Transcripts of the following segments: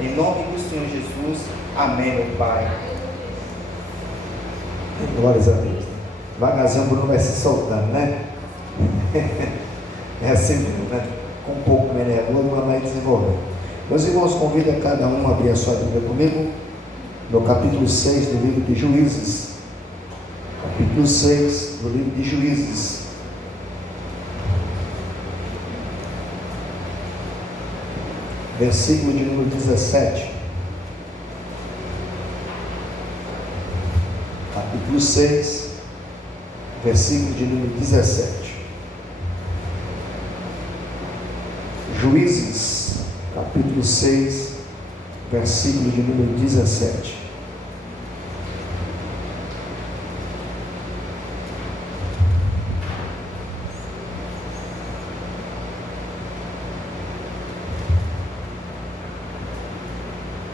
Em nome do Senhor Jesus, amém, meu Pai. Glórias a Deus. Devagarzinho o Bruno vai se soltando, né? É assim mesmo, né? Com um pouco menos nervoso, mas vai desenvolver. Meus irmãos, convido a cada um a abrir a sua Bíblia comigo, no capítulo 6 do livro de Juízes. Capítulo 6 do livro de Juízes. Versículo de número 17. Capítulo 6, versículo de número 17. Juízes, capítulo 6, versículo de número 17.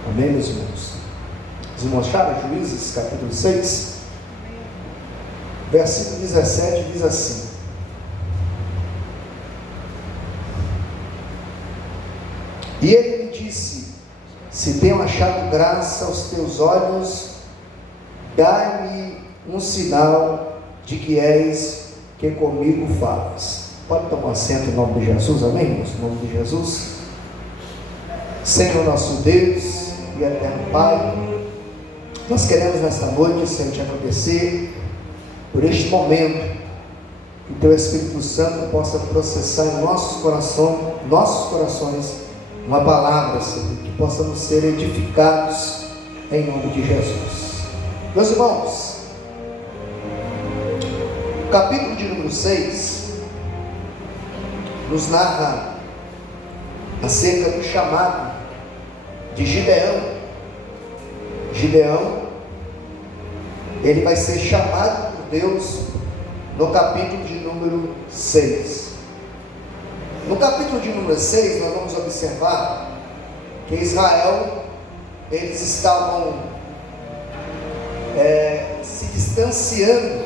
Amém, meus irmãos? Os irmãos acharam? Juízes, capítulo 6, versículo 17 diz assim: E ele me disse: se tenho achado graça aos teus olhos, dai-me um sinal de que és que comigo falas. Pode tomar assento em nome de Jesus, amém, irmãos? Em nome de Jesus. Senhor nosso Deus e eterno Pai, nós queremos nesta noite, Senhor, te agradecer por este momento, que Teu Espírito Santo possa processar em nossos corações, uma palavra, Senhor, que possamos ser edificados em nome de Jesus. Meus irmãos, o capítulo de número 6 nos narra acerca do chamado de Gideão. Gideão, ele vai ser chamado por Deus no capítulo de número 6. No capítulo de número 6, nós vamos observar que Israel, eles estavam se distanciando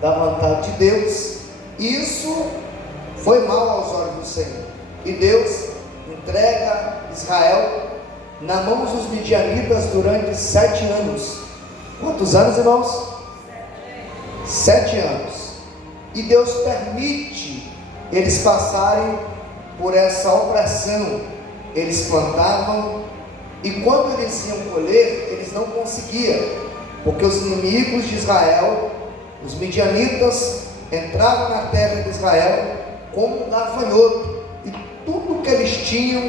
da vontade de Deus, e isso foi mal aos olhos do Senhor, e Deus entrega Israel na mão dos midianitas durante 7 anos. Quantos anos, irmãos? 7 anos. E Deus permite eles passarem por essa opressão. Eles plantavam, e quando eles iam colher, eles não conseguiam, porque os inimigos de Israel, os midianitas, entravam na terra de Israel como um gafanhoto, e tudo que eles tinham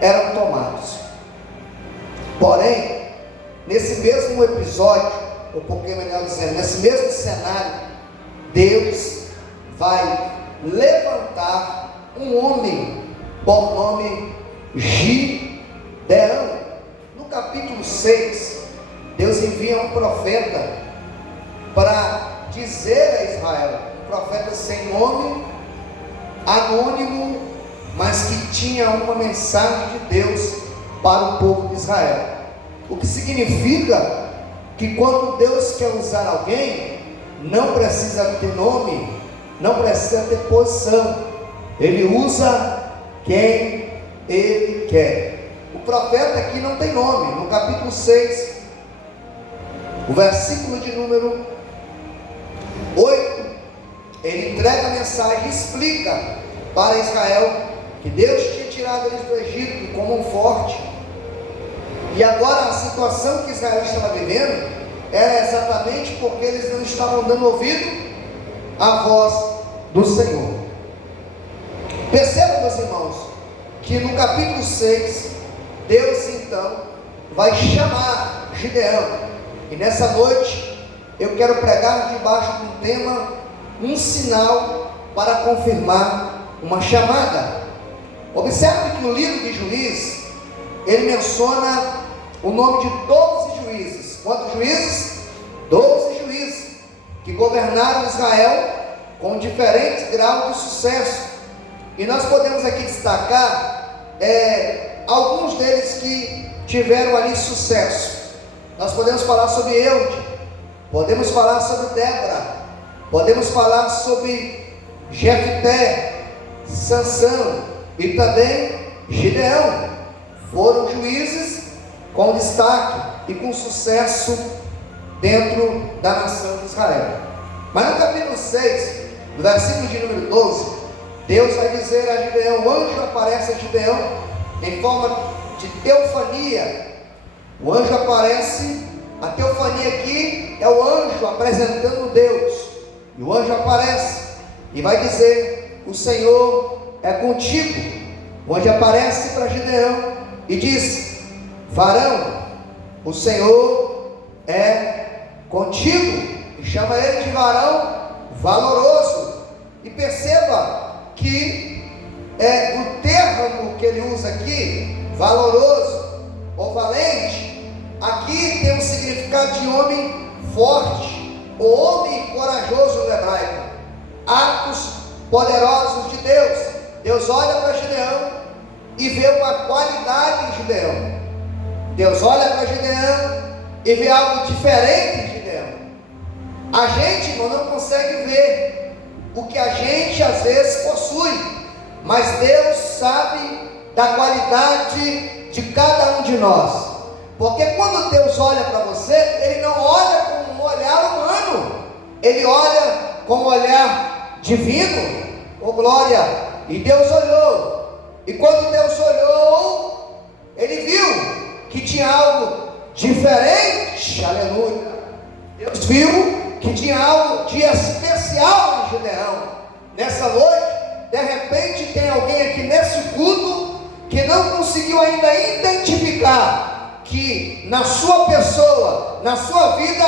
eram tomados. Porém, nesse mesmo episódio, ou porque melhor dizendo, nesse mesmo cenário, Deus vai levantar um homem por nome Gideão. No capítulo 6, Deus envia um profeta para dizer a Israel, um profeta sem nome, anônimo, mas que tinha uma mensagem de Deus para o povo de Israel. O que significa que quando Deus quer usar alguém, não precisa ter nome, não precisa ter posição, Ele usa quem Ele quer. O profeta aqui não tem nome. No capítulo 6, o versículo de número 8, ele entrega a mensagem e explica para Israel que Deus tinha tirado eles do Egito com mão forte, e agora a situação que Israel estava vivendo era exatamente porque eles não estavam dando ouvido à voz do Senhor. Percebam, meus irmãos, que no capítulo 6, Deus então vai chamar Gideão, e nessa noite eu quero pregar debaixo de um tema, um sinal para confirmar uma chamada. Observe que no livro de Juízes, ele menciona o nome de 12 juízes. Quantos juízes? 12 juízes, que governaram Israel com diferentes graus de sucesso. E nós podemos aqui destacar alguns deles que tiveram ali sucesso. Nós podemos falar sobre Eude, podemos falar sobre Débora, podemos falar sobre Jefté, Sansão e também Gideão. Foram juízes com destaque e com sucesso dentro da nação de Israel. Mas no capítulo 6, no versículo de número 12, Deus vai dizer a Gideão, o anjo aparece a Gideão em forma de teofania. O anjo aparece, a teofania aqui é o anjo apresentando Deus. E o anjo aparece e vai dizer: o Senhor é contigo. O anjo aparece para Gideão e diz: varão, o Senhor é contigo. E chama ele de varão valoroso. E perceba que o termo que ele usa aqui, valoroso ou valente, aqui tem um significado de homem forte, ou homem corajoso no hebraico. Atos poderosos de Deus. Deus olha para Gideão e vê uma qualidade em Gideão. Deus olha para Gideão e vê algo diferente em Gideão. A gente, irmão, não consegue ver o que a gente às vezes possui, mas Deus sabe da qualidade de cada um de nós. Porque quando Deus olha para você, Ele não olha com um olhar humano, Ele olha com um olhar divino. Oh glória! E Deus olhou, e quando Deus olhou, Ele viu que tinha algo diferente. Aleluia! Deus viu que tinha algo de especial em Gideão. Nessa noite, de repente tem alguém aqui nesse culto que não conseguiu ainda identificar que na sua pessoa, na sua vida,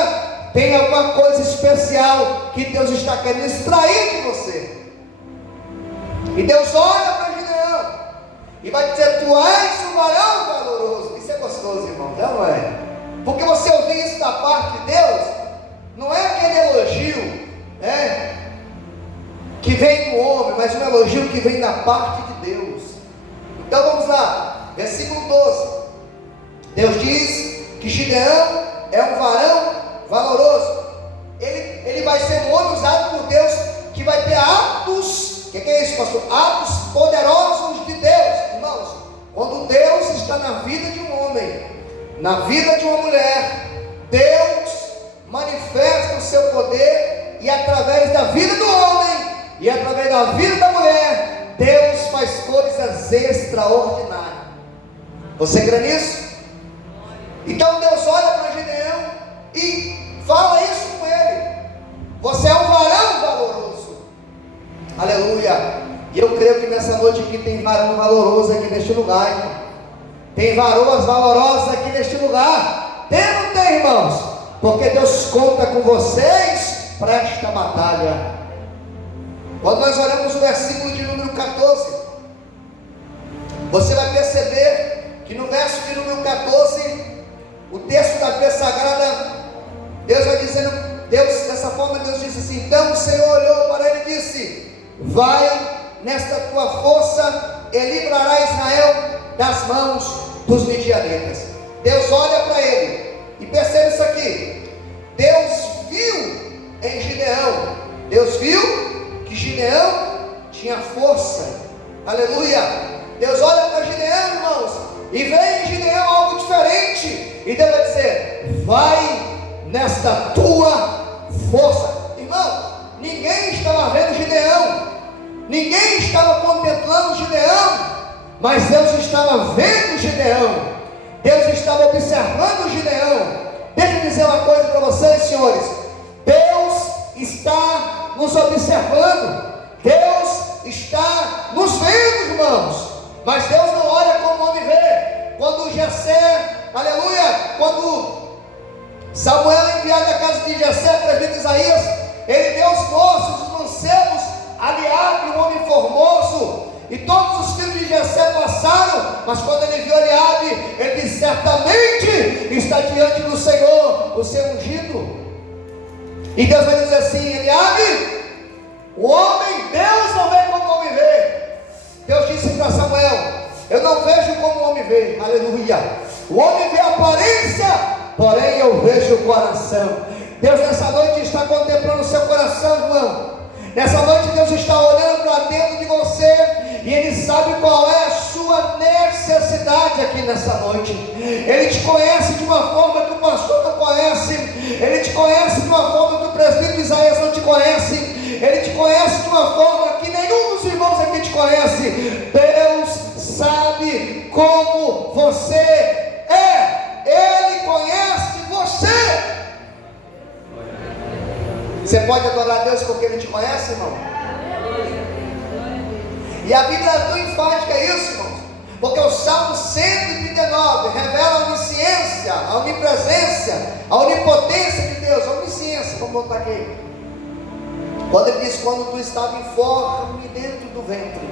tem alguma coisa especial que Deus está querendo extrair de você. E Deus olha para Gideão e vai dizer: tu és um varão valoroso. Isso é gostoso, irmão, não é? Porque você ouvir isso da parte de Deus, não é aquele elogio, né, que vem do homem, mas um elogio que vem da parte de Deus. Então vamos lá, versículo 12. Deus diz que Gideão é um varão valoroso. Ele vai ser um homem usado por Deus, que vai ter atos. O que é isso, pastor? Atos poderosos de Deus. Irmãos, quando Deus está na vida de um homem, na vida de uma mulher, Deus manifesta o seu poder, e através da vida do homem e através da vida da mulher, Deus faz coisas extraordinárias. Você crê nisso? Então Deus olha para Gideão e fala isso com ele: você é um varão valoroso. Aleluia. E eu creio que nessa noite aqui tem varão valoroso aqui neste lugar, irmão. Tem varoas valorosas aqui neste lugar. Tem ou não tem, irmãos? Porque Deus conta com vocês para esta batalha. Quando nós olhamos o versículo de número 14, você vai perceber que no verso de número 14, o texto da Bíblia Sagrada, Deus vai dizendo, dessa forma Deus disse assim: então o Senhor olhou para ele e disse: vai nesta tua força e livrará Israel das mãos dos midianitas. Deus olha para ele. E perceba isso aqui: Deus viu em Gideão, Deus viu que Gideão tinha força. Aleluia. Deus olha para Gideão, irmãos, e vê em Gideão algo diferente, e Deus vai dizer: vai nesta tua força. Irmão, ninguém estava vendo Gideão, ninguém estava contemplando Gideão, mas Deus estava vendo Gideão, Deus estava observando Gideão. Deixa eu dizer uma coisa para vocês, senhores: Deus está nos observando, Deus está nos vendo, irmãos. Mas Deus não olha como o homem vê. Quando Jessé, aleluia, quando Samuel é enviado da casa de Jessé, presbítero Isaías, ele vê os moços, os mancebos, Eliabe, um homem formoso, e todos os filhos de Jessé passaram, mas quando ele viu Eliabe, ele disse: certamente está diante do Senhor o seu ungido. E Deus vai dizer assim: Eliabe, o homem, Deus não vê como o homem vê. Deus disse para Samuel: eu não vejo como o homem vê. Aleluia. O homem vê a aparência, porém eu vejo o coração. Deus nessa noite está contemplando o seu coração, irmão. Nessa noite Deus está olhando para dentro de você e Ele sabe qual é a sua necessidade aqui nessa noite. Ele te conhece de uma forma que o pastor não conhece, Ele te conhece de uma forma que o presbítero Isaías não te conhece, Ele te conhece de uma forma que nenhum dos irmãos aqui te conhece. Deus sabe como você é, Ele conhece você. Você pode adorar a Deus porque Ele te conhece, irmão? E a Bíblia é tão enfática isso, irmão, porque o Salmo 139 revela a onisciência, a onipresença, a onipotência de Deus. A onisciência, vamos botar aqui. Quando Ele diz: quando tu estava informe dentro do ventre,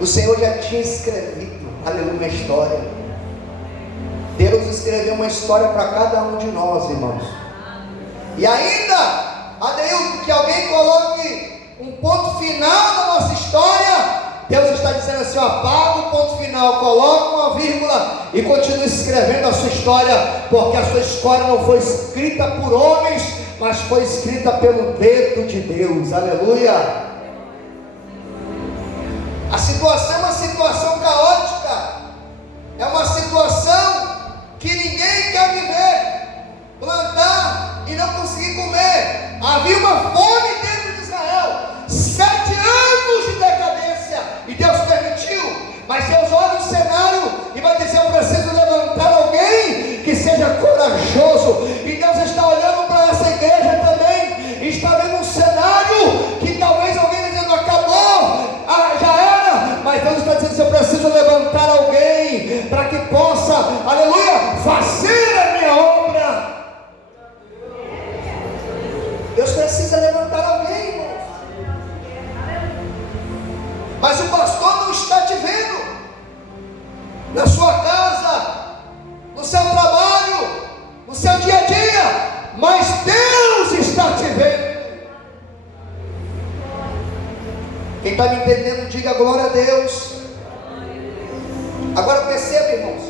o Senhor já tinha escrevido, aleluia, uma história. Deus escreveu uma história para cada um de nós, irmãos. E ainda, Adeildo, que alguém coloque um ponto final na nossa história. Deus está dizendo assim: ó, apaga o ponto final, coloca uma vírgula e continue escrevendo a sua história, porque a sua história não foi escrita por homens, mas foi escrita pelo dedo de Deus. Aleluia. A situação é uma situação caótica, é uma situação que ninguém quer viver. Plantar e não conseguir comer. Havia uma fome dentro de Israel, 7 anos de decadência, e Deus permitiu. Mas Deus olha o cenário e vai dizer: eu preciso levantar alguém que seja corajoso. E Deus está olhando para essa igreja também, e está vendo um cenário que talvez alguém dizendo: acabou, já era. Mas Deus está dizendo: eu preciso levantar alguém para que possa, aleluia, fazer a minha obra. Deus precisa levantar alguém, irmão. Mas o pastor não está te vendo na sua casa, no seu trabalho, no seu dia a dia, mas Deus está te vendo. Quem está me entendendo, diga glória a Deus. Agora perceba, irmãos,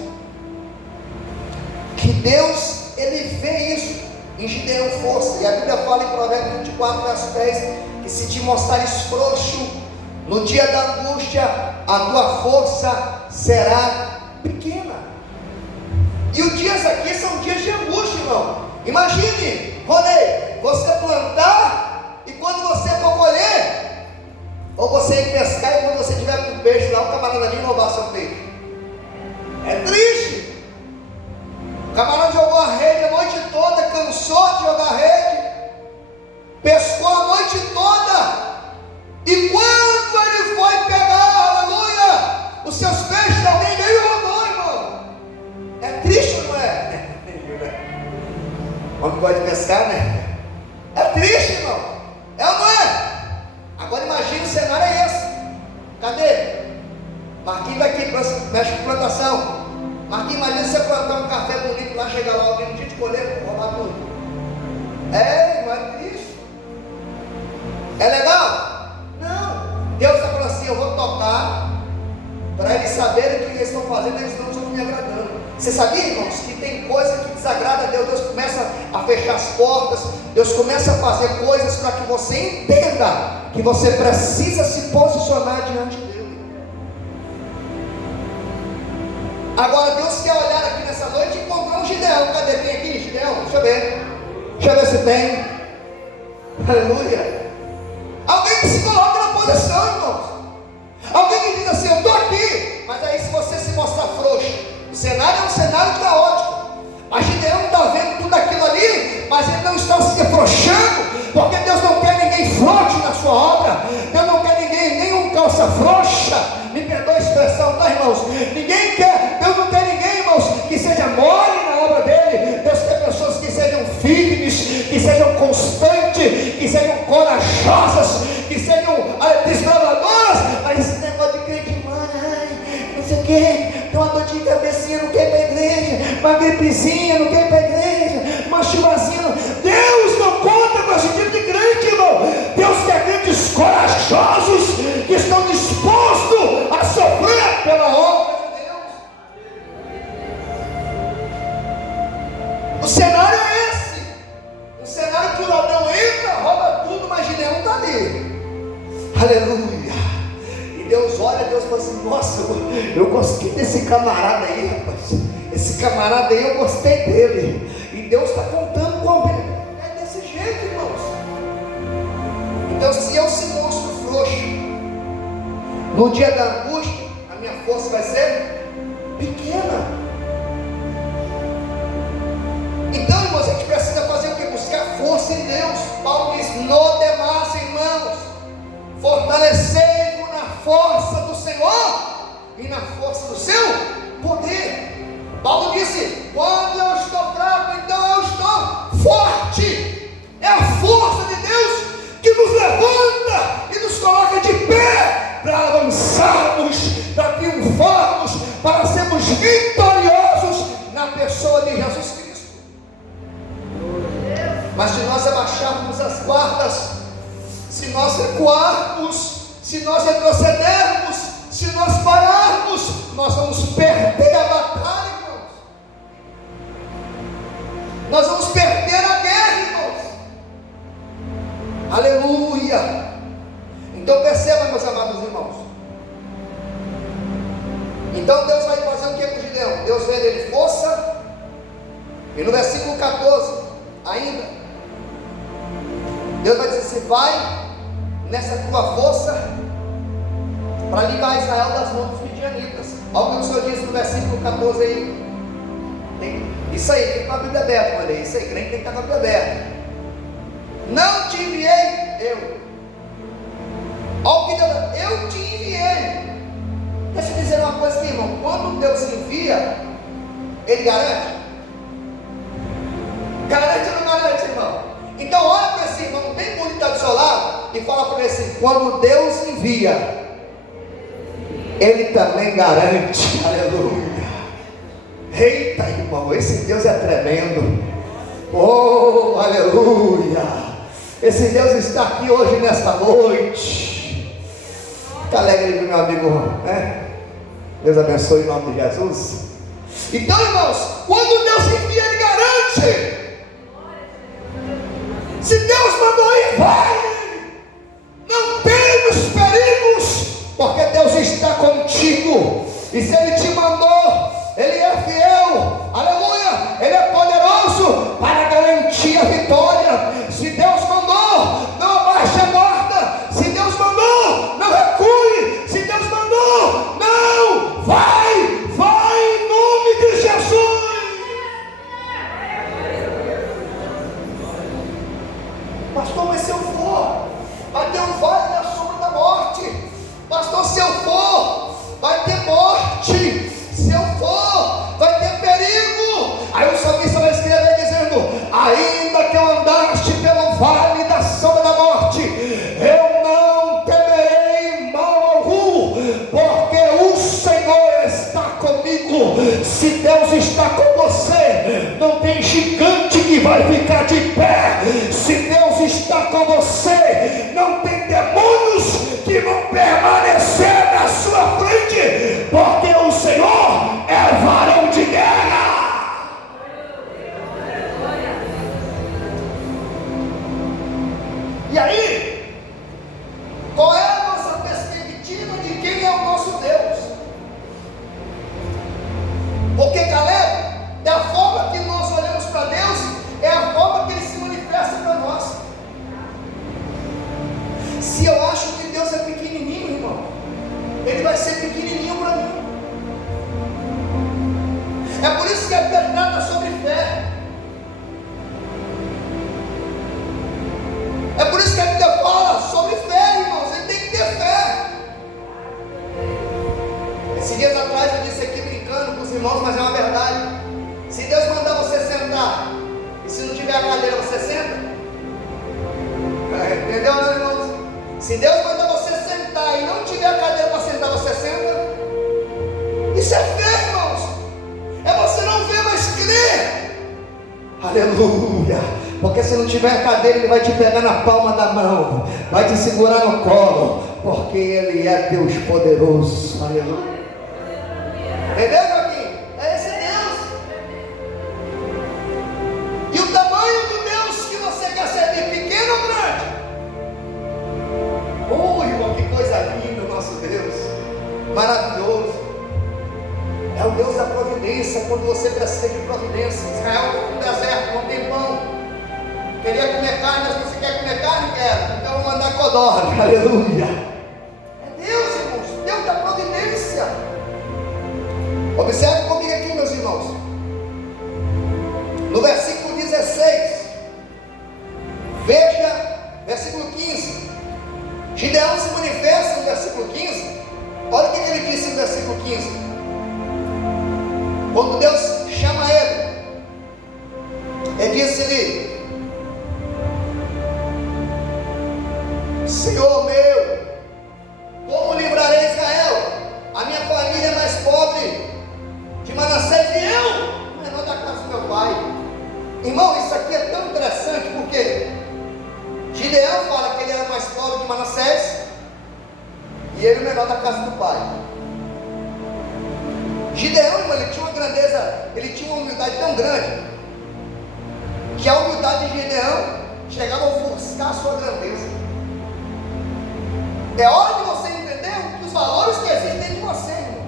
que Deus, Ele vê isso em Gideão, força. E a Bíblia fala em Provérbios 24, verso 10, que se te mostrares frouxo no dia da angústia, a tua força será pequena. E os dias aqui são dias de angústia, irmão. Imagine, Ronei, você plantar e quando você for colher, ou você ir pescar e quando você tiver com peixe lá, o camarada vir roubar seu peixe. É triste. O camarada jogou a rede a noite toda, cansou de jogar a rede, pescou a noite toda, e quando ele foi pegar, aleluia, os seus peixes, alguém veio e roubou, irmão. É triste, não é? Homem gosta de pescar, né? É triste, irmão. É ou não é? Agora imagine, o cenário é esse. Cadê? Marquinhos daqui, mexe com plantação. Marquinhos, imagina você plantar um café bonito lá, chegar lá alguém no dia de colher, roubar tudo. É, não é triste? É legal? Não. Deus está falando assim: eu vou tocar para eles saberem o que eles estão fazendo, eles não estão me agradando. Você sabia, irmãos, que tem coisa que desagrada a Deus? Deus começa a fechar as portas, Deus começa a fazer coisas para que você entenda que você precisa se posicionar diante dele. Agora Deus quer olhar aqui nessa noite e encontrar um Gideão. Cadê? Tem aqui Gideão? Deixa eu ver. Deixa eu ver se tem. Aleluia. Alguém que se coloca na posição, irmãos. Alguém que diz assim: eu estou aqui. Mas aí, se você se mostrar frouxo, o cenário é um cenário caótico. Mas Gideão está vendo tudo aquilo ali, mas ele não está se afrouxando, porque Deus não quer ninguém frouxo na sua obra. Deus não quer ninguém, nenhum calça frouxa. Me perdoa a expressão, tá, irmãos? Ninguém quer, Deus não quer ninguém, irmãos, que seja mole na obra dele. Deus quer pessoas que sejam firmes, que sejam constantes, que sejam corajosas, que sejam desbravadoras. Mas esse negócio de crente, mano, não sei o que, tem uma dor de cabecinha, não quer ir para a igreja, uma gripezinha, não quer ir para a igreja, uma chuvazinha. Deus não conta com esse tipo de crente, irmão. Deus quer crentes corajosos, que estão dispostos a sofrer pela obra de Deus. O cenário é esse. Um cenário que o ladrão entra, rouba tudo, mas Gideão está ali. Aleluia. E Deus olha falou assim: nossa, eu gostei desse camarada aí, rapaz. Esse camarada aí, eu gostei dele. E Deus está contando com ele. É desse jeito, irmãos. Então, se eu se mostro frouxo no dia da angústia, a minha força vai ser pequena. Então, irmãos, a gente precisa fazer o que? Buscar força em Deus. Paulo diz: no demais, irmãos, fortalecei-vos na força do Senhor e na força do seu poder. Paulo disse: quando eu estou fraco, então eu estou forte. É a força de Deus que nos levanta e nos coloca de pé para avançarmos, para triunfarmos, para sermos vitoriosos na pessoa de Jesus Cristo. Mas se nós abaixarmos as guardas, se nós recuarmos, se nós retrocedermos, se nós pararmos, nós vamos perder a batalha, irmãos. Nós vamos perder a guerra, irmãos. Aleluia. Então perceba, meus amados irmãos. Então Deus vai fazer o que com Gideão? Deus vê nele força. E no versículo 14 ainda, Deus vai dizer assim: vai nessa tua força para livrar Israel das mãos dos midianitas. Olha o que o Senhor diz no versículo 14 aí. Isso aí, tem que estar com a Bíblia aberta, olha aí. Isso aí, crente tem que estar com a Bíblia aberta. Não te enviei eu. Olha o que Deus, eu te enviei. Deixa eu dizer uma coisa aqui, irmão. Quando Deus envia, Ele garante? Garante ou não garante, irmão? Então olha para esse irmão bem bonito do seu lado e fala para ele assim: quando Deus envia, Ele também garante. Aleluia. Eita, irmão, esse Deus é tremendo. Oh, aleluia. Esse Deus está aqui hoje nesta noite. Fica alegre, meu amigo, né? Deus abençoe em nome de Jesus. Então, irmãos, quando Deus envia, Ele garante. Se Deus mandou ir, vai. Não temas perigos, porque Deus está contigo. E se Ele te mandou, Ele é fiel, aleluia, Ele é poderoso para garantir a vitória. Se Deus mandou, não abaixe a guarda. Se Deus mandou, não recue. Se Deus mandou, não, vai em nome de Jesus. Pastor, mas se eu for, vai ter um vale na sombra da morte. Pastor, se eu for, vai ter morte. Se eu for, vai ter perigo. Aí o salmista vai escrever dizendo: ainda que eu andaste pelo vale da sombra da morte, eu não temerei mal algum, porque o Senhor está comigo. Se Deus está com você, não tem gigante que vai ficar de pé. Se Deus está com você, não tem demônios que vão permanecer na sua frente, porque o Senhor é varão de guerra. E aí, qual é a nossa perspectiva de quem é o nosso Deus? Porque Caleb, da forma que nós olhamos para Deus, é a forma que Ele se manifesta para nós. Se eu acho que Deus é pequenininho, irmão, Ele vai ser pequenininho para mim. É por isso que a Bíblia trata sobre fé. É por isso que a Bíblia fala sobre fé, irmãos. Ele tem que ter fé. Esses dias atrás eu disse aqui brincando com os irmãos, mas é uma verdade. Se Deus mandar você sentar, e se não tiver a cadeira você senta? Entendeu, né, irmãos? Se Deus mandar você sentar e não tiver a cadeira para sentar, você senta? Isso é fé, irmãos. É você não ver, mas crer. Aleluia. Porque se não tiver a cadeira, Ele vai te pegar na palma da mão, vai te segurar no colo, porque Ele é Deus poderoso. Aleluia. Entendeu, meu amigo? É esse Deus. E o tamanho do Deus que você quer servir, pequeno ou grande? Oh, irmão, que coisa linda o nosso Deus. Maravilhoso. você precisa de providência. Israel está no deserto, não tem pão. Queria comer carne, mas você quer comer carne? Quero. Então eu vou mandar codorna. Aleluia. É Deus, irmãos. Deus da providência. Observe comigo aqui, meus irmãos. No versículo 16. Veja, versículo 15. Gideão se manifesta no versículo 15. Olha o que ele disse no versículo 15. Quando Deus chama ele disse-lhe: Senhor meu, como livrarei Israel? A minha família é mais pobre de Manassés e eu, o menor da casa do meu pai. Irmão, isso aqui é tão interessante porque Gideão fala que ele era mais pobre de Manassés e ele o menor da casa do pai. Gideão, irmão, ele tinha uma grandeza, ele tinha uma humildade tão grande que a humildade de Gideão chegava a ofuscar a sua grandeza. É hora de você entender os valores que existem de você, irmão.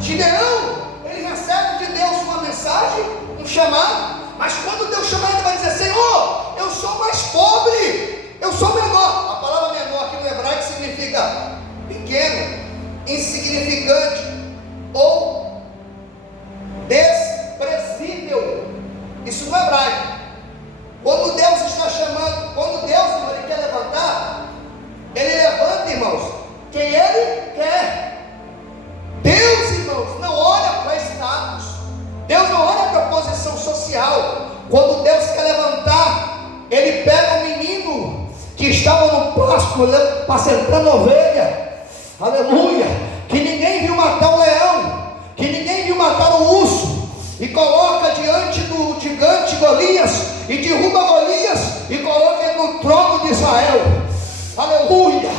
Gideão, ele recebe de Deus uma mensagem, um chamado, mas quando Deus chama ele, vai dizer: Senhor, eu sou mais pobre, eu sou menor. A palavra menor aqui no hebraico significa pequeno, insignificante ou desprezível. Isso no hebraico. Quando Deus está chamando, quando Deus, irmão, ele quer levantar, ele levanta, irmãos, quem ele quer. Deus, irmãos, não olha para status, Deus não olha para posição social. Quando Deus quer levantar, ele pega o menino que estava no pasto, apacentando ovelha, aleluia, que ninguém viu matar o leão, que ninguém viu matar o urso, e coloca diante do gigante Golias, e derruba Golias, e coloca ele no trono de Israel, aleluia.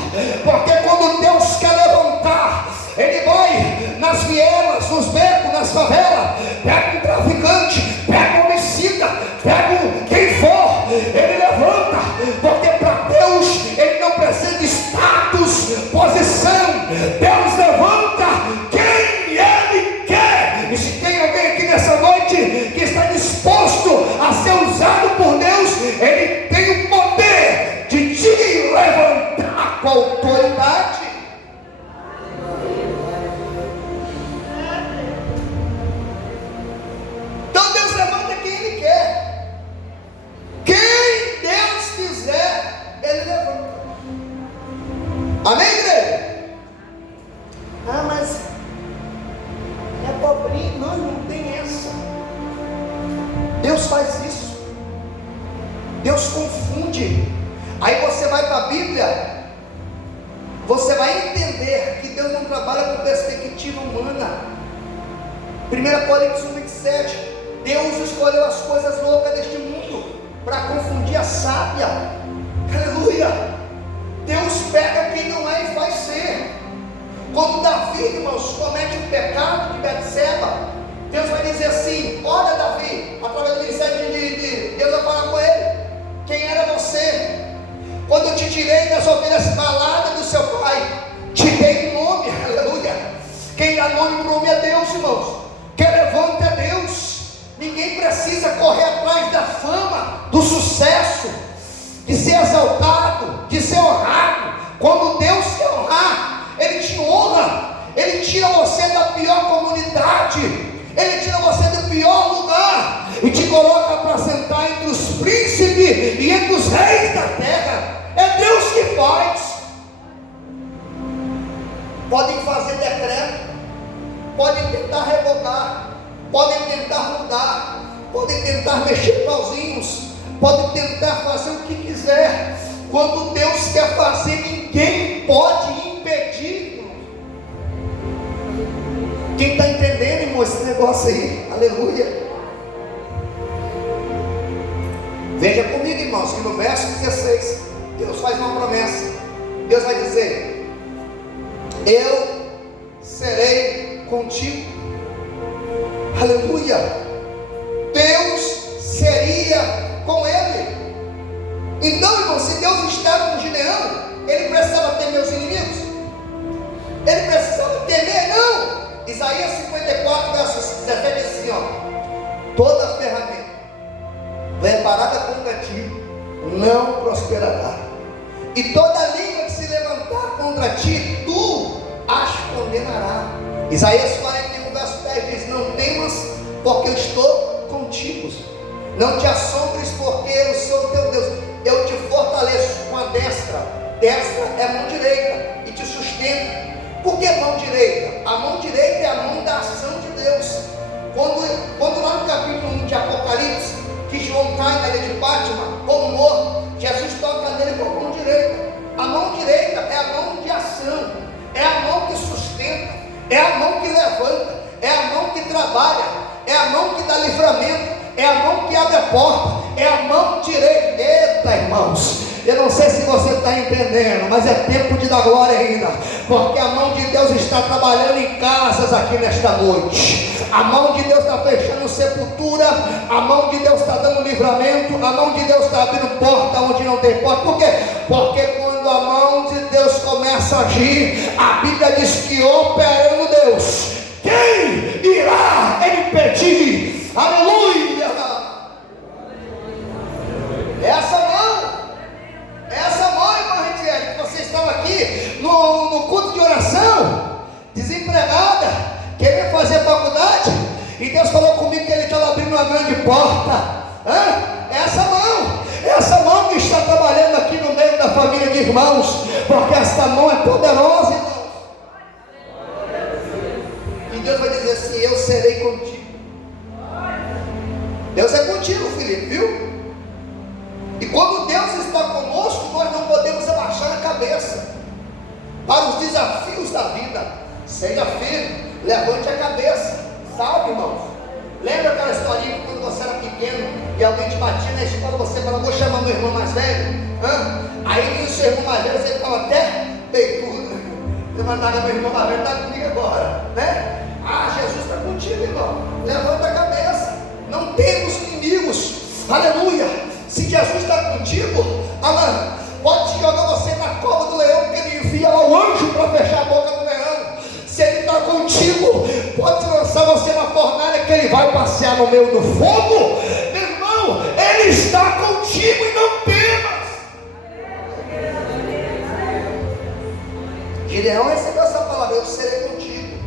Porque quando Deus quer levantar, ele vai nas vielas, nos becos, nas favelas, pega um traficante, pega um homicida, pega quem for, ele levanta, porque para Deus ele não precisa de status, posição. Deus levanta quem ele quer. E se tem alguém aqui nessa noite que está disposto a ser usado por Deus, ele tem o poder de te levantar com autoridade. Então Deus levanta quem ele quer. Quem Deus quiser, ele levanta. Amém, igreja? Ah, mas é pobrinho. Não, não tem essa. Deus faz isso. Deus confunde. Aí você vai para a Bíblia, você vai entender que Deus não trabalha com perspectiva humana. 1 Coríntios 1:27. Deus escolheu as coisas loucas deste mundo para confundir a sábia. Aleluia. Deus pega quem não é e faz ser. Quando Davi, irmãos, comete o pecado de Betseba, Deus vai dizer assim: olha, Davi, através do ministério de Deus vai falar com ele: quem era você? Quando eu te tirei das ovelhas baladas do seu pai, te dei um nome. Aleluia. Quem dá nome para o homem é Deus, irmãos. Quem levanta é Deus. Ninguém precisa correr atrás da fama, do sucesso, de ser exaltado, de ser honrado. Quando Deus quer honrar, Ele te honra. Ele tira você da pior comunidade, Ele tira você do pior lugar e te coloca para sentar entre os príncipes e entre os reis da terra. É Deus que faz. Podem fazer decreto, podem tentar revogar, podem tentar mudar, podem tentar mexer pauzinhos, podem tentar fazer o que quiser. Quando Deus quer fazer, ninguém pode impedir. Quem está entendendo, irmão, esse negócio aí? Aleluia. Veja comigo, irmãos, que no verso 16 Deus faz uma promessa. Deus vai dizer: eu serei contigo. Aleluia. Deus seria com ele. Então, irmão, se Deus estava com Gideão, ele precisava temer os inimigos? Ele precisava temer? Não. Isaías 54, versos 17 diz assim, ó: toda ferramenta preparada contra ti não prosperará, e toda língua que se levantar contra ti, tu as condenarás. Isaías 41, verso 10 diz: não temas, porque eu estou contigo. Não te assombres, porque eu sou teu Deus. Eu te fortaleço com a destra. Destra é a mão direita, e te sustento. Por que mão direita? A mão direita é a mão da ação de Deus. Quando lá no capítulo 1 de Apocalipse, que João cai na ilha de Pátima, como morto, Jesus toca nele com a mão direita. A mão direita é a mão de ação, é a mão que sustenta, é a mão que levanta, é a mão que trabalha, é a mão que dá livramento, é a mão que abre a porta, é a mão direita. Eita, irmãos, eu não sei se você está entendendo, mas é tempo de dar glória ainda, porque a mão de Deus está trabalhando em casas aqui nesta noite. A mão de Deus está fechando sepultura, a mão de Deus está dando livramento, a mão de Deus está abrindo porta onde não tem porta. Por quê? Porque quando a mão de Deus começa a agir, a Bíblia diz que operando Deus, quem irá impedir? Aleluia! Essa mão, irmã Retiele, que você estava aqui no culto de oração, desempregada, queria fazer faculdade, e Deus falou comigo que Ele estava abrindo uma grande porta. Essa mão que está trabalhando aqui no meio da família de irmãos, porque essa mão é poderosa, irmãos. E Deus vai dizer assim: eu serei contigo. Deus é contigo, Felipe, viu? E quando Deus está conosco, nós não podemos abaixar a cabeça para os desafios da vida. Seja firme, levante a cabeça, sabe, irmãos? Lembra aquela historinha que quando você era pequeno e alguém te batia na escola, você falava: vou chamar meu irmão mais velho? Aí vinha o seu irmão mais velho, você ficava até peitudo. Você mandava: meu irmão mais velho está comigo agora, né? Jesus está contigo, irmão. Levanta a cabeça, não temos inimigos, aleluia. Se Jesus está contigo, Alan, pode jogar você na cova do leão, porque Ele envia lá o anjo para fechar a boca do leão. Se Ele está contigo, pode lançar você na fornalha, que Ele vai passear no meio do fogo. Meu irmão, Ele está contigo e não temas. Gideão recebeu essa palavra: eu serei contigo.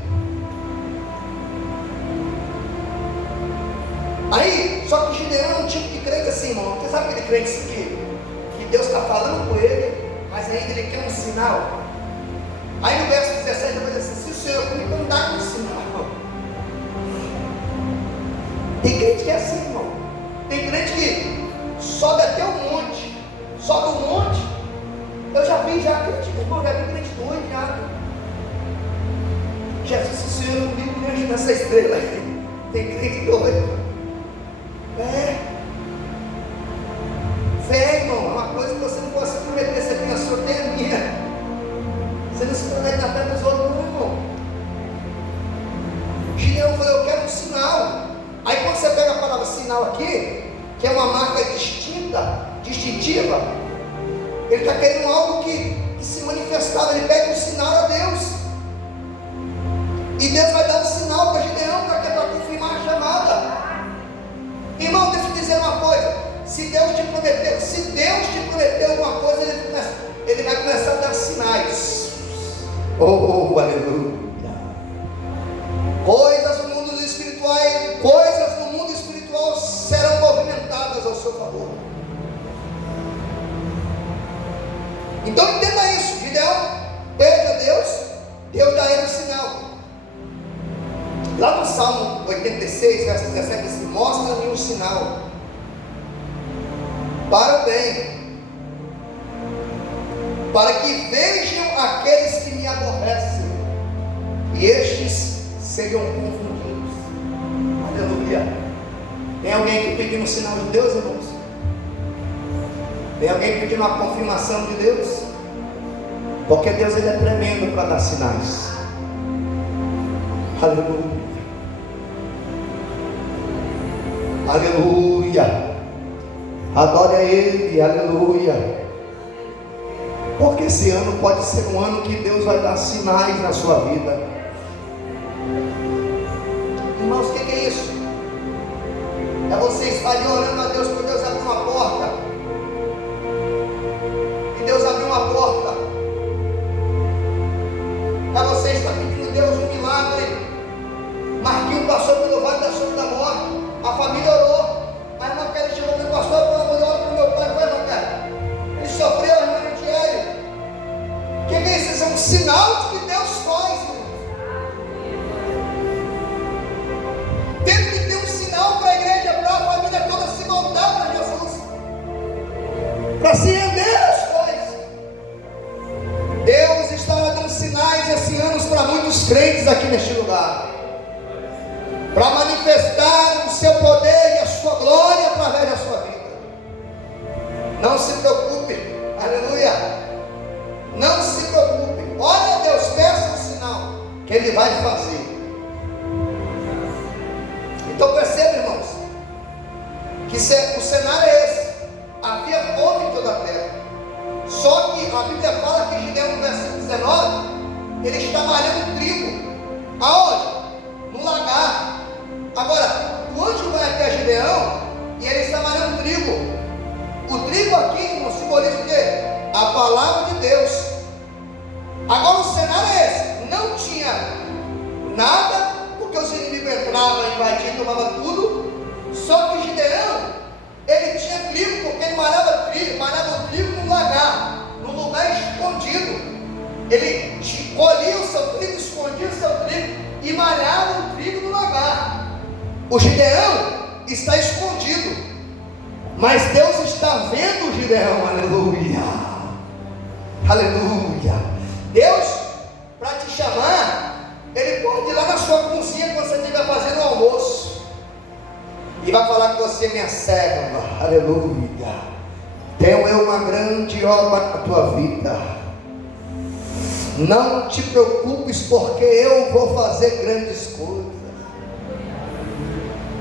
Aí, só que Gideão é um tipo de crente assim, irmão. Você sabe aquele crente que Deus está falando com ele, mas ainda ele quer um sinal? Aí no verso 17 ele vai dizer assim: se o Senhor comigo, não dá um sinal. Tem crente que é assim, irmão. Tem crente que sobe até um monte, sobe um monte. Eu já vi crente, irmão, já vi crente doido, já. Jesus, se o Senhor comigo, me ajuda nessa estrela aí. Tem crente doido. Fé, irmão, é uma coisa que você não pode se prometer. Você tem a sua, tem a minha. Você não se promete na fé dos outros, não, irmão. Gideão falou: eu quero um sinal. Aí quando você pega a palavra sinal aqui, que é uma marca distintiva, ele está querendo algo que se manifestava. Ele pede um sinal a Deus, e Deus vai dar um sinal para Gideão, para confirmar a chamada. Irmão, deixa eu te dizer uma coisa: se Deus te prometeu alguma coisa, Ele vai começar a dar sinais. Oh, aleluia. Coisas no mundo espiritual serão movimentadas ao seu favor. Então entenda isso. Gideão pede a Deus, Deus dá ele um sinal. Lá no Salmo 86, verso 17, diz: mostra-me um sinal para o bem, para que vejam aqueles que me aborrecem, e estes sejam confundidos. Aleluia. Tem alguém aqui pedindo um sinal de Deus, irmãos? Tem alguém pedindo uma confirmação de Deus? Porque Deus, Ele é tremendo para dar sinais. Aleluia. Aleluia. Adore a Ele, aleluia. Porque esse ano pode ser um ano que Deus vai dar sinais na sua vida. Irmãos, o que é isso? É você estar ali orando a Deus por Deus abrir uma porta. E Deus abriu uma porta. É você estar pedindo a Deus um milagre. Marquinhos passou pelo vale da sombra da morte. A família orou. A irmã Kelly chegou para o pastor, pelo amor de Deus, para o meu pai. Foi, irmã Kelly. Ele sofreu, a irmã Nitiele. O que é isso? Isso é um sinal de que Deus faz, irmão. Teve que ter um sinal para a igreja, para a família toda se voltar para Jesus, para se render às coisas. Deus estava dando sinais esse ano para muitos crentes aqui neste lugar, para manifestar o seu poder e a sua glória através da sua vida. Não se preocupe, aleluia. Não se preocupe. Olha a Deus, peça um sinal que Ele vai fazer. Então perceba, irmãos, que o cenário é esse. Havia fome em toda a terra. Só que a Bíblia fala que Gideão, no versículo 19, ele está malhando trigo. Aonde? No lagar. Agora, o anjo vai até Gideão e ele está malhando trigo. O trigo aqui, irmão, simboliza o quê? A palavra de Deus. Agora o cenário é esse. Não tinha nada, porque os inimigos entravam, invadiam, tomavam tudo. Só que Gideão, ele tinha trigo, porque ele malhava o trigo no lagar, num lugar escondido. Ele colhia o seu trigo, escondia o seu trigo e malhava o trigo no lagar. O Gideão está escondido, mas Deus está vendo o Gideão. Aleluia, aleluia. Deus, para te chamar, Ele pode ir lá na sua cozinha quando você estiver fazendo o almoço e vai falar com você: minha serva, aleluia, tenho eu uma grande obra na tua vida. Não te preocupes, porque eu vou fazer grandes coisas.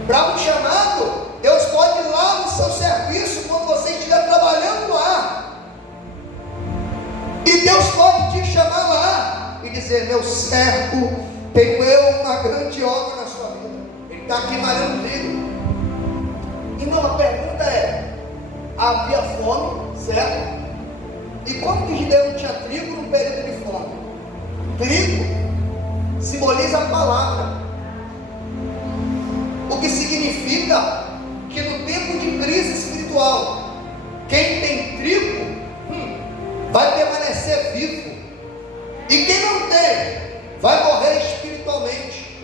Para um chamado, Deus pode ir lá no seu serviço quando você estiver trabalhando lá. E Deus pode te chamar lá e dizer: meu servo, tenho eu uma grande obra na sua vida. Ele está aqui malhando trigo. Então a pergunta é: havia fome, certo? E como que Gideão tinha trigo no período de fome? Trigo simboliza a palavra. O que significa que no tempo de crise espiritual, quem tem trigo vai permanecer vivo, e quem não tem vai morrer espiritualmente.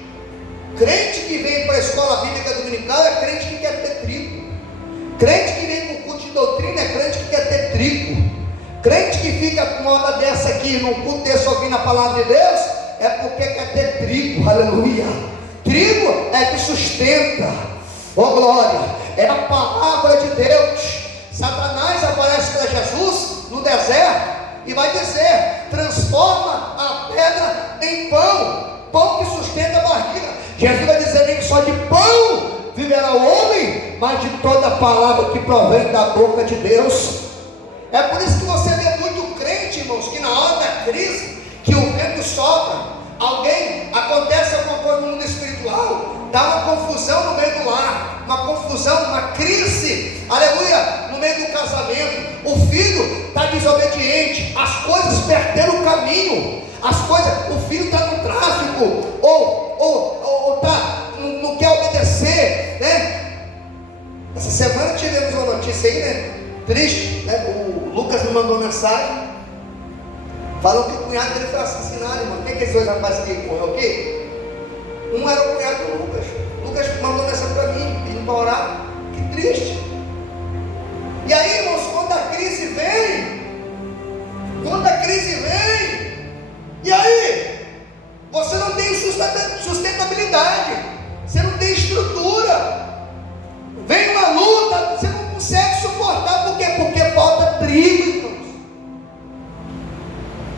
Crente que vem para a escola bíblica dominical é crente que quer ter trigo. Crente que vem para o culto de doutrina é crente que quer ter trigo. Crente que fica com uma hora dessa aqui num culto desse ouvindo a palavra de Deus é porque quer ter trigo. Aleluia. Trigo é que sustenta. Oh glória, é a palavra de Deus. Satanás aparece para Jesus no deserto e vai dizer: transforma a pedra em pão, pão que sustenta a barriga. Jesus vai dizer: nem só de pão viverá o homem, mas de toda a palavra que provém da boca de Deus. É por isso que você vê muito crente, irmãos, que na hora da crise, que o vento sopra, acontece alguma coisa no mundo espiritual, dá uma confusão no meio do lar, uma confusão, uma crise, aleluia, no meio do casamento. O filho está desobediente, as coisas perderam o caminho, o filho está no tráfico, ou não quer obedecer, né? Essa semana tivemos uma notícia aí, né? Triste, né? O Lucas me mandou uma mensagem, falou que o cunhado dele foi assassinado, irmão. Tem aqueles dois rapazes que morreu aqui? Um era o cunhado do Lucas. Lucas mandou mensagem para mim, pedindo para orar. Que triste. E aí, irmãos, quando a crise vem, e aí? Você não tem sustentabilidade, você não tem estrutura. Vem uma luta, você não consegue suportar. Por quê? Porque falta trigo, irmãos.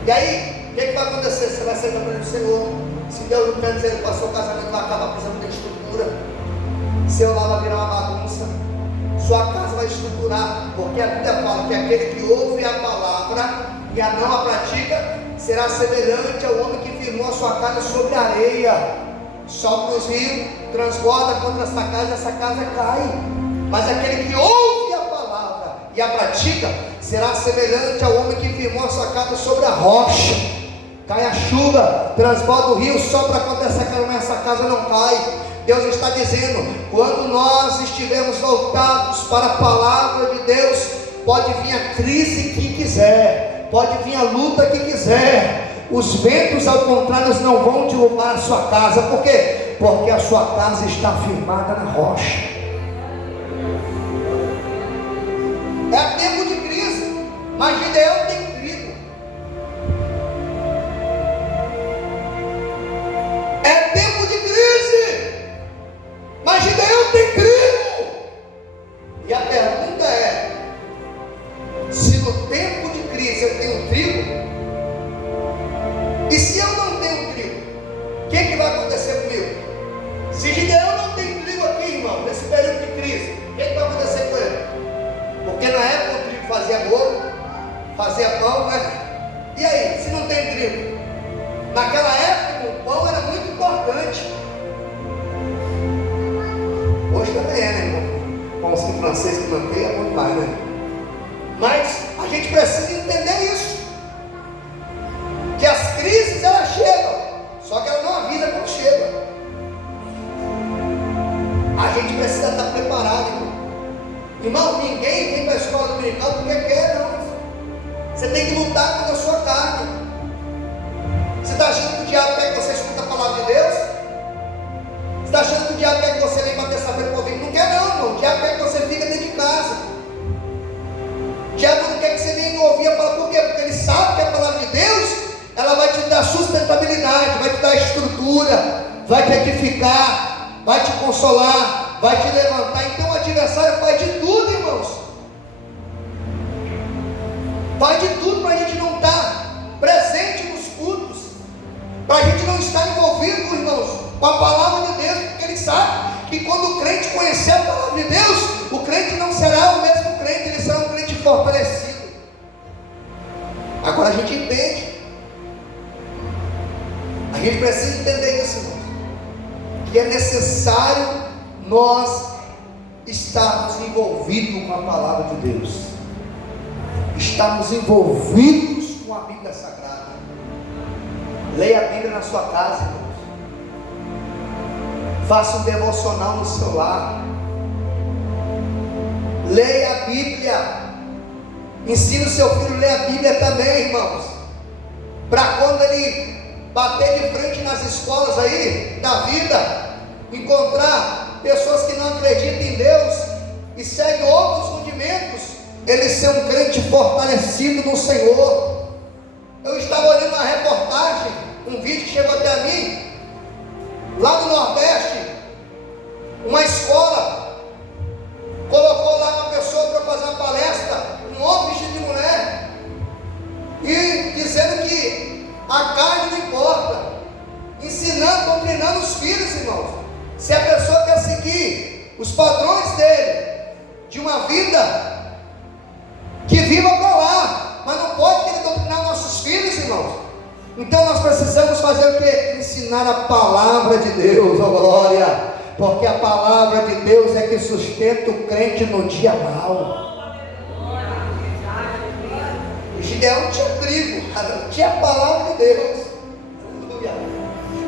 E aí, o que vai acontecer? Você vai ser também do Senhor. Se Deus não quer dizer que o seu casamento vai acabar precisando de estrutura, seu lar vai virar uma bagunça, sua casa vai estruturar, porque a Bíblia fala que aquele que ouve a palavra e a não a pratica será semelhante ao homem que firmou a sua casa sobre a areia. Sopra os rios, transborda contra essa casa cai. Mas aquele que ouve a palavra e a pratica, será semelhante ao homem que firmou a sua casa sobre a rocha. Cai a chuva, transborda o rio, sopra contra essa casa, mas essa casa não cai. Deus está dizendo, quando nós estivermos voltados para a palavra de Deus, pode vir a crise que quiser, pode vir a luta que quiser, os ventos ao contrário não vão derrubar a sua casa. Por quê? Porque a sua casa está firmada na rocha. É tempo de crise, mas Gideão tem trigo. É tempo de crise, mas Gideão tem trigo. E a pergunta é: se no tempo de crise eu tenho trigo, e se eu não tenho trigo, o que vai acontecer comigo? Se Gideão não tem trigo aqui, irmão, nesse período de crise, o que vai acontecer com ele? Porque na época o trigo fazia bolo, fazia pão, né? E aí, se não tem trigo? Naquela época o pão era muito importante. Hoje também é, né, irmão? Pãozinho francês com manteiga é muito mais, né? Mas a gente precisa entender isso, que as crises elas chegam, só que elas não avisam quando chegam. A gente precisa estar preparado, irmão. Irmão, ninguém vem para a escola dominical porque quer, não. Você tem que lutar contra a sua carne. Você está achando que o diabo quer que você escute a palavra de Deus? Você está achando que o diabo quer que você venha para terça-feira para ouvir? Não quer não, irmão. O diabo quer que você fique dentro de casa. O diabo não quer que você venha ouvir a palavra. Por quê? Porque ele sabe que a palavra de Deus, ela vai te dar sustentabilidade, vai te dar estrutura, vai te edificar, vai te consolar, vai te levantar. Então o adversário faz de tudo, irmãos. Faz de tudo para a gente não estar presente nos cultos, para a gente não estar envolvido, irmãos, com a palavra de Deus, porque ele sabe que quando o crente conhecer a palavra de Deus, o crente não será o mesmo crente, ele será um crente fortalecido. Agora a gente entende, a gente precisa entender isso, irmãos, que é necessário nós estarmos envolvidos com a palavra de Deus, estarmos envolvidos com a Bíblia Sagrada. Leia a Bíblia na sua casa, irmãos. Faça um devocional no seu lar. Leia a Bíblia. Ensine o seu filho a ler a Bíblia também, irmãos, para quando ele bater de frente nas escolas aí da vida, encontrar pessoas que não acreditam em Deus e seguem outros rudimentos, ele ser um crente fortalecido no Senhor. Eu estava olhando uma reportagem, um vídeo que chegou até a mim, lá no Nordeste, uma escola colocou lá uma pessoa para fazer uma palestra, um homem vestido de mulher, e dizendo que a carne não importa, ensinando, doutrinando os filhos, irmãos. Se a pessoa quer seguir os padrões dele, de uma vida, que viva para lá, mas não pode querer doutrinar nossos filhos, irmãos. Então nós precisamos fazer o que? Ensinar a palavra de Deus, ó glória, porque a palavra de Deus é que sustenta o crente no dia mau. Gideão tinha trigo, tinha a palavra de Deus, aleluia.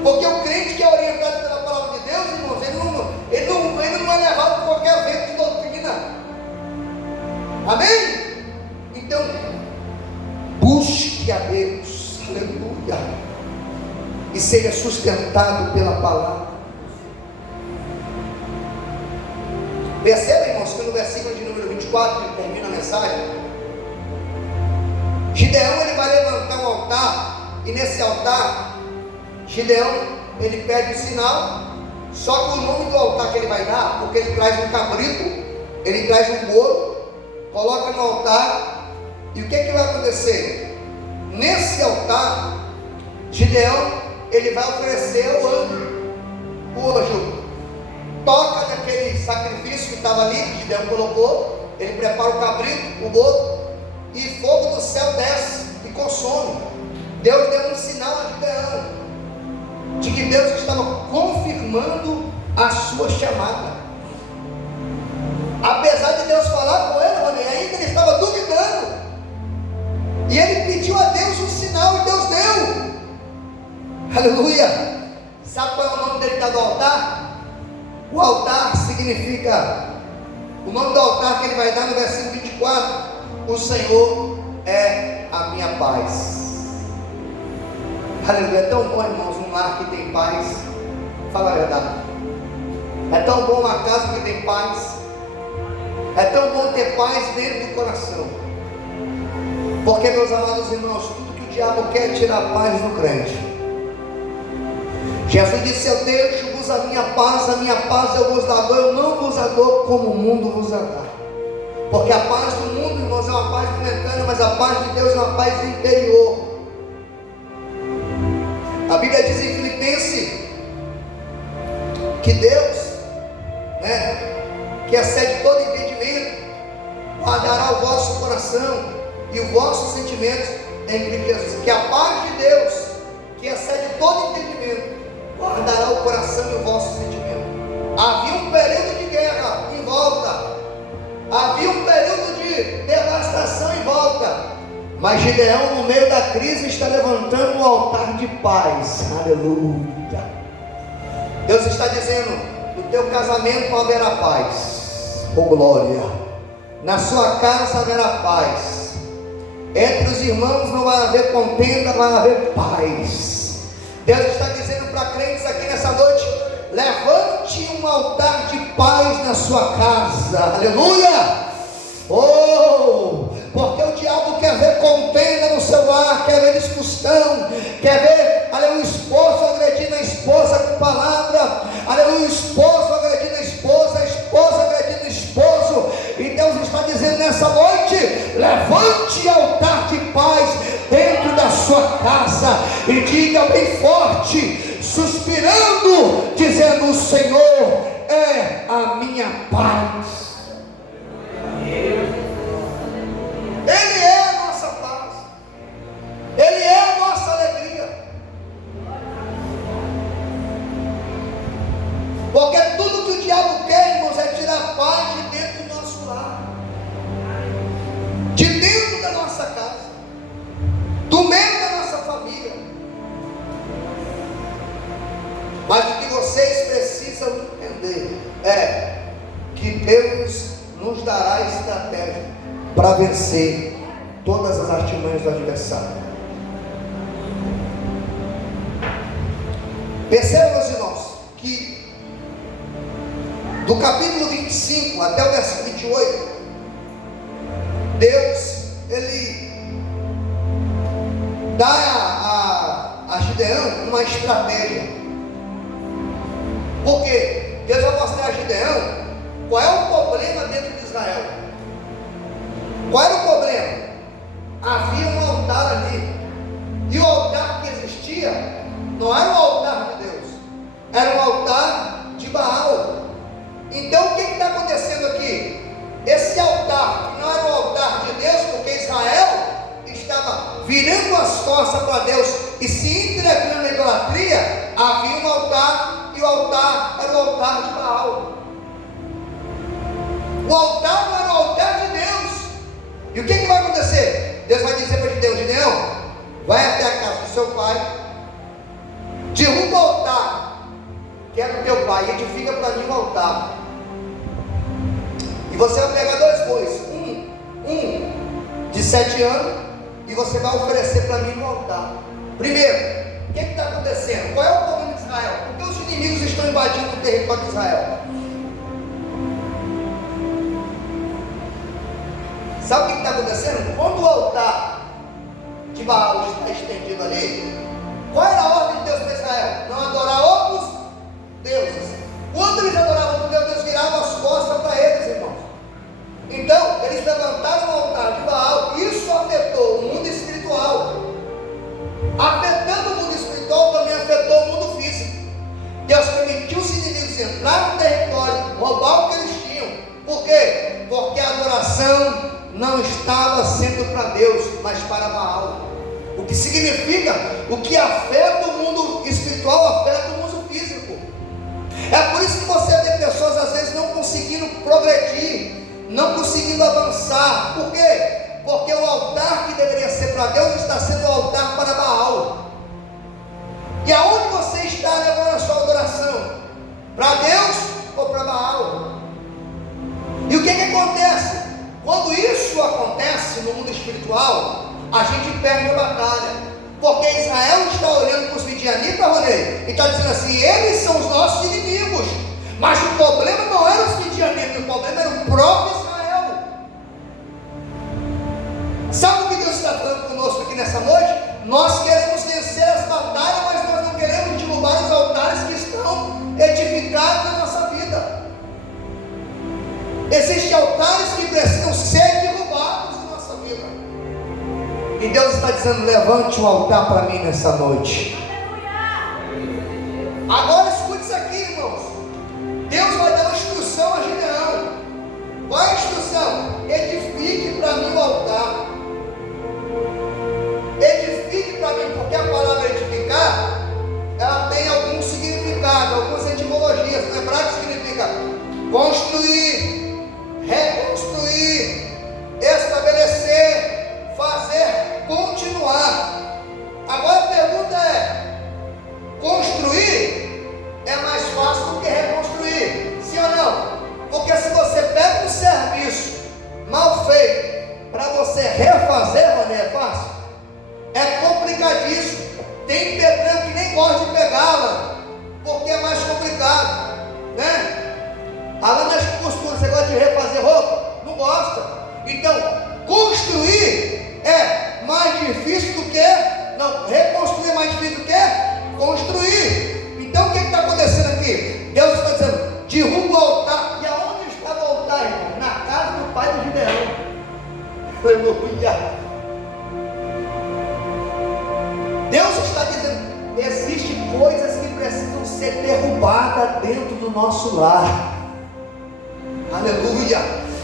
Porque o crente que é orientado pela palavra de Deus, irmãos, ele não é levado por qualquer vento de doutrina. Amém? Então, busque a Deus, aleluia, e seja sustentado pela palavra. Perceba, irmãos, que no versículo de número 24, que termina a mensagem, Gideão ele vai levantar um altar, e nesse altar, Gideão ele pede um sinal, só que o nome do altar que ele vai dar, porque ele traz um cabrito, ele traz um bolo, coloca no altar, e o que vai acontecer? Nesse altar, Gideão ele vai oferecer ao anjo. O anjo toca naquele sacrifício que estava ali, que Gideão colocou, ele prepara o cabrito, o bolo, e fogo do céu desce e consome. Deus deu um sinal a Gideão de que Deus estava confirmando a sua chamada. Apesar de Deus falar com ele, ainda ele estava duvidando. E ele pediu a Deus um sinal e Deus deu. Aleluia. Sabe qual é o nome dele do altar? O altar significa, o nome do altar que ele vai dar no versículo 24: o Senhor é a minha paz. Aleluia. É tão bom, irmãos, um lar que tem paz. Fala a verdade. É tão bom uma casa que tem paz. É tão bom ter paz dentro do coração. Porque, meus amados irmãos, tudo que o diabo quer é tirar a paz do crente. Jesus disse: eu deixo-vos a minha paz eu vos dou, eu não vos a dou como o mundo vos a dá. Porque a paz do mundo, irmãos, é uma paz momentânea, mas a paz de Deus é uma paz interior. A Bíblia diz em Filipenses que Deus, que excede todo entendimento, guardará o vosso coração e os vossos sentimentos em Cristo Jesus. Que a paz de Deus, que excede todo entendimento, guardará o coração e o vosso sentimento. Havia um período de guerra em volta, havia um período de devastação em volta, mas Gideão, no meio da crise, está levantando um altar de paz. Aleluia. Deus está dizendo: no teu casamento haverá paz. Oh glória. Na sua casa haverá paz. Entre os irmãos não vai haver contenda, vai haver paz. Deus está dizendo para crentes aqui nessa noite: levante um altar de paz na sua casa. Aleluia. Oh, porque o diabo quer ver contenda no seu lar, quer ver discussão, quer ver, aleluia, o esposo agredindo a esposa com palavra, aleluia, o esposo agredindo a esposa agredindo o esposo. E Deus está dizendo nessa noite: levante altar de paz dentro da sua casa e diga bem forte, suspirando, dizendo: o Senhor é a minha paz. Ele é a nossa paz, Ele é a nossa alegria. Porque tudo que o diabo quer, irmãos, é tirar a paz de dentro do nosso lar, de dentro da nossa casa, do meio da nossa família. Mas o que vocês precisam entender é que Deus nos dará estratégia para vencer todas as artimanhas do adversário. Percebam, meus irmãos, que do capítulo 25 até o versículo 28, Deus, Ele dá a Gideão uma estratégia. Porque Deus vai mostrar a Gideão qual é o problema dentro de Israel. Qual era o problema? Havia um altar ali, e o altar que existia não era um altar de Deus, era um altar de Baal. Então o que está acontecendo aqui? Esse altar, que não era um altar de Deus, porque Israel estava virando as costas para Deus e se entregando à idolatria, havia um altar, e o altar era o altar de Baal. O altar não era o altar de Deus. E o que vai acontecer? Deus vai dizer para Gideão: Gideão, vai até a casa do seu pai, derruba o altar que é do teu pai, e edifica para mim um altar. E você vai pegar 2 bois, um de 7 anos, e você vai oferecer para mim no altar. Primeiro, o que está acontecendo? Qual é o problema de Israel? Porque os inimigos estão invadindo o território de Israel. Sabe o que está acontecendo? Quando o altar de Baal está estendido ali, qual era a ordem de Deus para Israel? Não adorar outros deuses. Quando eles adoravam outros deuses, Deus virava as costas para eles, irmãos. Então, eles levantaram o altar de Baal. Isso afetou o mundo espiritual. Afetando o mundo espiritual, também afetou o mundo físico. Deus permitiu os inimigos entrar no território, roubar o que eles tinham. Por quê? Porque a adoração não estava sendo para Deus, mas para Baal. O que significa, o que afeta o mundo espiritual, afeta o mundo físico. É por isso que você vê pessoas às vezes não conseguindo progredir, não conseguindo avançar. Por quê? Porque o altar que deveria ser para Deus está sendo o altar para Baal. E aonde você está levando a sua adoração? Para Deus ou para Baal? E o que acontece? Quando isso acontece no mundo espiritual, a gente perde a batalha. Porque Israel está olhando para os midianitas, Ronei, e está dizendo assim: eles são os nossos inimigos. Mas o problema não era os midianitas, o problema era o próprio Israel. Sabe o que Deus está falando conosco aqui nessa noite? Nós queremos vencer as batalhas, mas nós não queremos derrubar os altares que estão edificados na nossa vida. Existem altares que precisam ser derrubados na nossa vida. E Deus está dizendo: levante um altar para mim nessa noite. Agora escute isso aqui, irmãos. Deus vai dar uma instrução a Gideão. Qual é a instrução? Edifique para mim o altar. Edifique para mim, porque a palavra edificar, ela tem algum significado, algumas etimologias. No hebraico significa construir, reconstruir, estabelecer, fazer, continuar. Agora a pergunta é: construir é mais fácil do que reconstruir, sim ou não? Porque se você pega um serviço mal feito para você refazer, Mané, é fácil? É complicadíssimo. Tem pedreiro que nem gosta de pegá-la, porque é mais complicado, né? A lâmina de costura, você gosta de refazer roupa? Não gosta. Então, construir é mais difícil do que... Não, reconstruir é mais difícil do que construir. Então, o que está acontecendo aqui? Deus está dizendo: derruba o altar. E aonde estava o altar, irmão? Na casa do pai de Gideão. Aleluia. Deus está dizendo: existem coisas que precisam ser derrubadas dentro do nosso lar. Aleluia.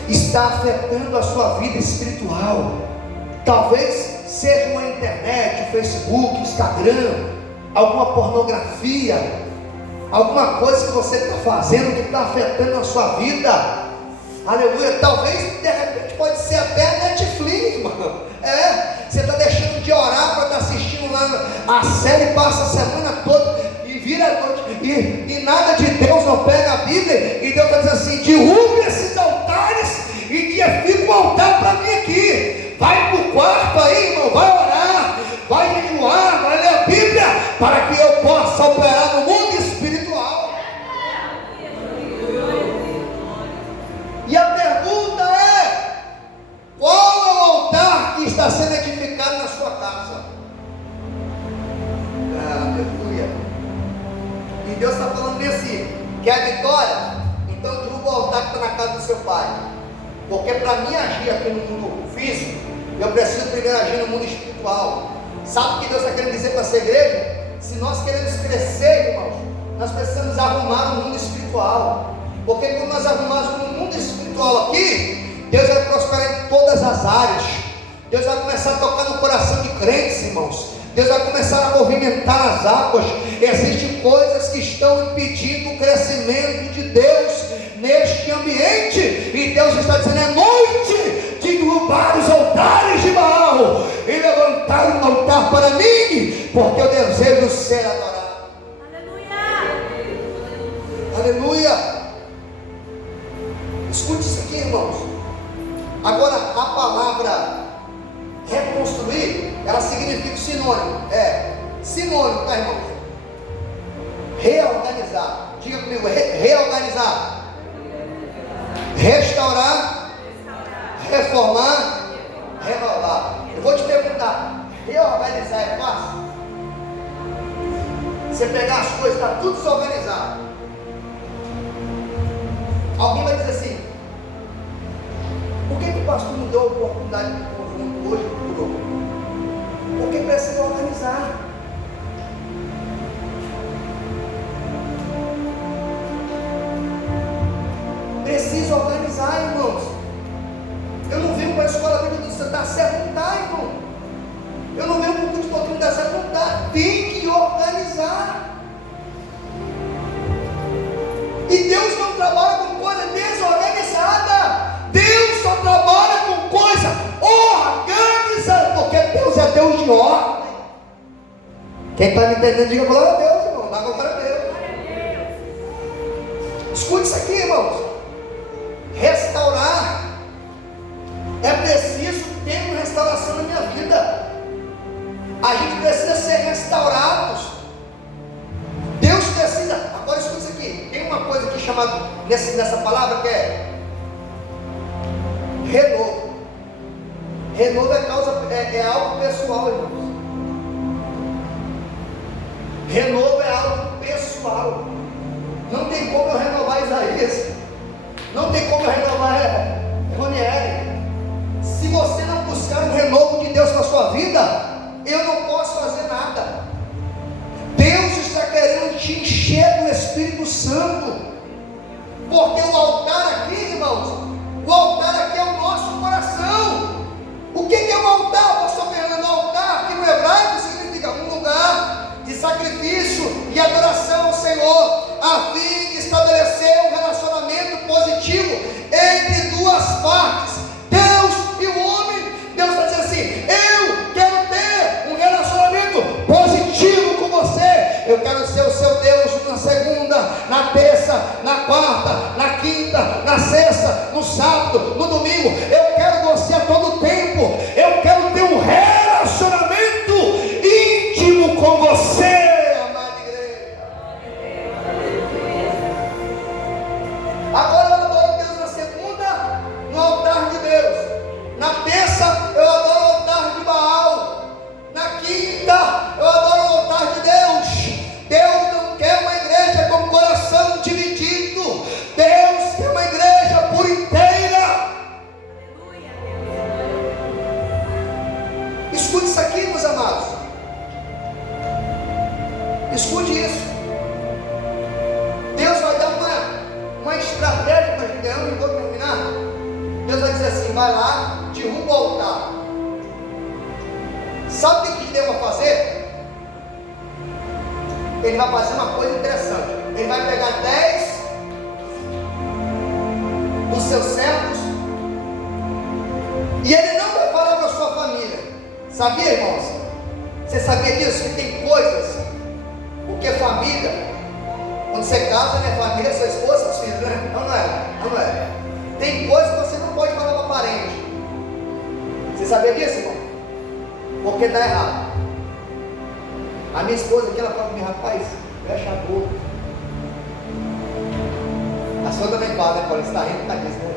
Está afetando a sua vida espiritual. Talvez seja uma internet, o Facebook, o Instagram, alguma pornografia, alguma coisa que você está fazendo que está afetando a sua vida. Aleluia. Talvez de repente pode ser até a Netflix, mano. Você está deixando de orar para estar assistindo lá a série, passa a semana toda e vira a noite, e nada de Deus não pega a Bíblia. E Deus está dizendo assim: derrube esses altares e edifica um altar para mim aqui. Vai para o quarto aí, irmão, vai orar, vai jejuar, vai ler a Bíblia, para que eu possa operar no mundo espiritual. E a pergunta é: qual é o altar que está sendo edificado na sua casa? Aleluia. E Deus está falando nesse: quer vitória? Então derruba o altar que está na casa do seu pai. Porque para mim agir aqui no mundo físico, eu preciso primeiro agir no mundo espiritual. Sabe o que Deus está querendo dizer para essa igreja? Se nós queremos crescer, irmãos, nós precisamos arrumar no mundo espiritual. Porque quando nós arrumarmos no mundo espiritual aqui, Deus vai prosperar em todas as áreas. Deus vai começar a tocar no coração de crentes, irmãos. Deus vai começar a movimentar as águas. Existem coisas que estão impedindo o crescimento de Deus neste ambiente. E Deus está dizendo: é noite de derrubar os altares de Baal e levantar um altar para mim, porque eu desejo ser adorado. Aleluia. Aleluia. Escute isso aqui, irmãos. Agora, a palavra reconstruir, ela significa sinônimo. Sinônimo, tá, irmãos? Reorganizar. Diga comigo: reorganizar. Restaurar. Reformar. Renovar. Eu vou te perguntar: reorganizar é fácil? Você pegar as coisas, está tudo desorganizado. Alguém vai dizer assim: por que o pastor não deu a oportunidade de conjunto hoje para o grupo? Porque precisa organizar. Precisa organizar, irmãos. Eu não venho para a escola bíblica do Santo, está certo, não está, irmão. Eu não venho para o culto de doutrina, está certo, não está. Tem que organizar. Quem está me entendendo, diga glória a Deus, irmão. Dá glória a Deus. Escute isso aqui, irmãos. Restaurar. É preciso ter uma restauração na minha vida. A gente precisa ser restaurados. Deus precisa. Agora escute isso aqui. Tem uma coisa aqui chamada nessa palavra que é renovo. Renovo é algo pessoal, irmãos. Renovo é algo pessoal. Não tem como eu renovar Isaías. Não tem como eu renovar Ronieri. Se você não buscar um renovo de Deus na sua vida, eu não posso fazer nada. Deus está querendo te encher do Espírito Santo. Porque o altar aqui, irmãos, o altar aqui é o nosso coração. O que é o altar, pastor Fernando? O altar aqui no hebraico significa um lugar de sacrifício e adoração ao Senhor, a fim de estabelecer um relacionamento positivo entre duas partes, Deus e o homem. Deus está dizendo assim: eu quero ter um relacionamento positivo com você. Eu quero ser o seu Deus na segunda, na terça, na quarta, na quinta, na sexta, no sábado, no domingo. Eu quero você a todo tempo. Eu quero ter um relacionamento íntimo com você. Agora eu adoro Deus na segunda, no altar de Deus. Na terça eu adoro o altar de Baal. Na quinta eu adoro o altar de Deus. Deus não quer uma igreja com o coração dividido. Deus quer uma igreja por inteira. Escute isso aqui, meus amados. Escute isso. Deus vai dar uma estratégia para Gideão, e vou terminar. Deus vai dizer assim: vai lá, derruba o altar. Sabe o que Gideão vai fazer? Ele vai fazer uma coisa interessante. Ele vai pegar 10 dos seus servos, e ele não vai falar para a sua família. Sabia, irmãos? Você sabia disso? Que tem coisas, porque família, quando você casa, né? Família, sua esposa, seus filhos, né? Não é? Não é? Tem coisas que você não pode falar para parente. Você sabia disso, irmão? Porque dá errado. A minha esposa aqui, ela fala para mim: rapaz, fecha a boca. A sua também fala, né, Paulo? Você está rindo, está disso, né?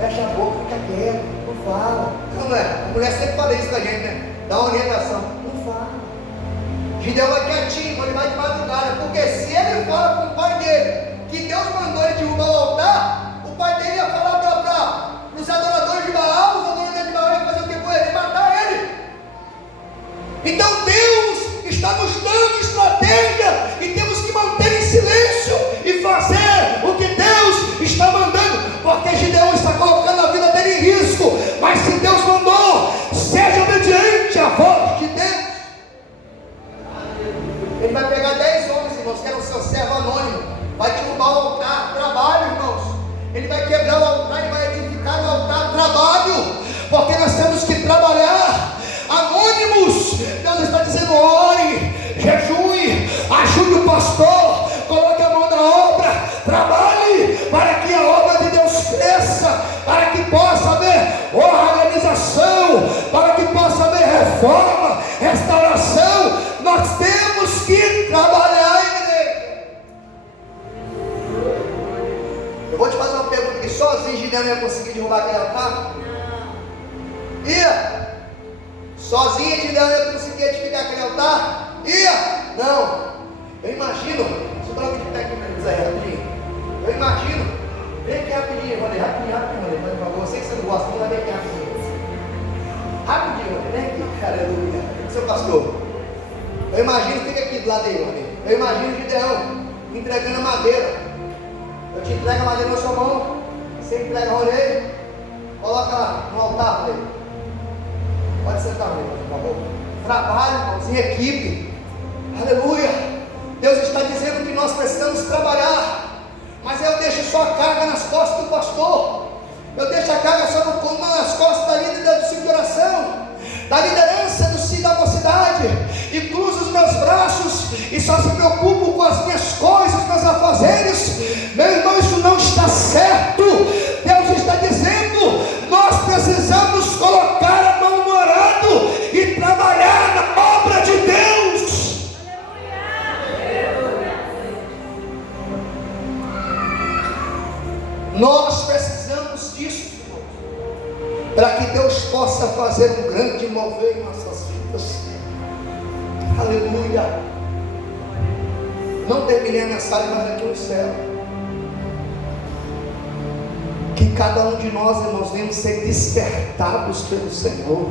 Fecha a boca, fica quieto, não fala. Não é? A mulher sempre fala isso com a gente, né? Dá uma orientação, não fala. Gideão vai quietinho, ele vai de madrugada, porque se ele fala com o pai dele que Deus mandou ele derrubar o altar, o pai dele ia falar para os adoradores de Baal, os adoradores de Baal iam fazer o que com ele? Ia matar ele. Então Deus está nos dando estratégia, e temos que manter em silêncio e fazer o que Deus está mandando, porque Gideão está colocando a vida dele em risco. Mas se Deus mandou, seja obediente à voz de Deus. Ele vai pegar 10 homens, irmãos, que eram seu servo anônimo, vai derrubar o altar, trabalho, irmãos. Ele vai quebrar o altar, ele vai edificar o altar, trabalho, porque nós temos que trabalhar anônimos. Deus está dizendo: ore, jejue, ajude o pastor, coloque a mão na obra, trabalhe para que a obra de Deus cresça, para que possa haver organização, para que possa haver reforma, restauração. Nós temos que trabalhar, igreja. Eu vou te fazer uma pergunta: que sozinho Gideão ia conseguir derrubar aquele altar? Ia. Sozinho Gideão ia conseguir edificar aquele altar? Ia. Não. Eu imagino. Deixa eu dar um vídeo aqui para eles aí rapidinho. Eu imagino. Vem aqui rapidinho, Rony. Rapidinho, por favor. Eu sei que você não gosta, mas vem aqui rapidinho. Rapidinho, Rony. Vem aqui, aleluia. Seu pastor. Eu imagino, fica aqui do lado dele, Rony. Eu imagino Gideão entregando a madeira. Eu te entrego a madeira na sua mão. Você entrega a Rony. Coloca lá no altar dele. Pode sentar, Rony, por favor. Trabalho, irmãos, em equipe. Aleluia. Deus está dizendo que nós precisamos trabalhar. Mas eu deixo só a carga nas costas do pastor. Eu deixo a carga só nas costas da líder do ciclo de oração, da liderança da mocidade. vontade e cruzo os meus braços e só se preocupo com as minhas coisas, meus afazeres, meu irmão, isso não está certo. Deus está dizendo: nós precisamos colocar a mão no arado e trabalhar na obra de Deus. Nós precisamos disso, para que Deus possa fazer um grande mover em nossas vidas. Aleluia. Não terminei a mensagem, mas aqui no céu. Que cada um de nós, irmãos, venhamos ser despertados pelo Senhor.